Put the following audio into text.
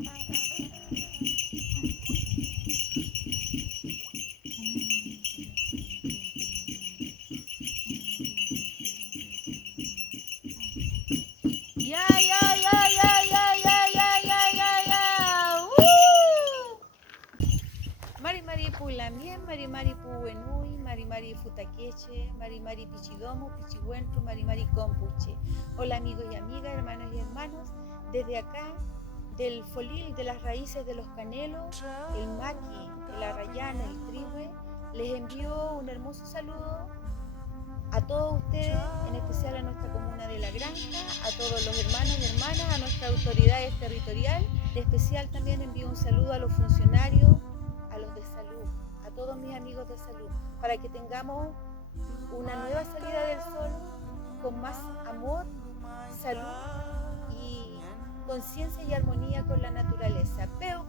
Ya, ya, ya, ya, ya, ya, ya, ya, ya, ya. Mari Mari Pulamien, Mari Mari Puenui, Mari Mari Futaqueche, Mari Mari Pichidomo, Pichihuentru, Mari Mari Compuche. Hola amigos y amigas, hermanos y hermanos, desde acá, del Folil, de las raíces de los canelos, el maqui, el arrayán, el trihue, les envío un hermoso saludo a todos ustedes, en especial a nuestra comuna de La Granja, a todos los hermanos y hermanas, a nuestras autoridades territoriales. En especial también envío un saludo a los funcionarios, a los de salud, a todos mis amigos de salud, para que tengamos una nueva salida del sol con más amor, salud y conciencia y armonía con la naturaleza. Peu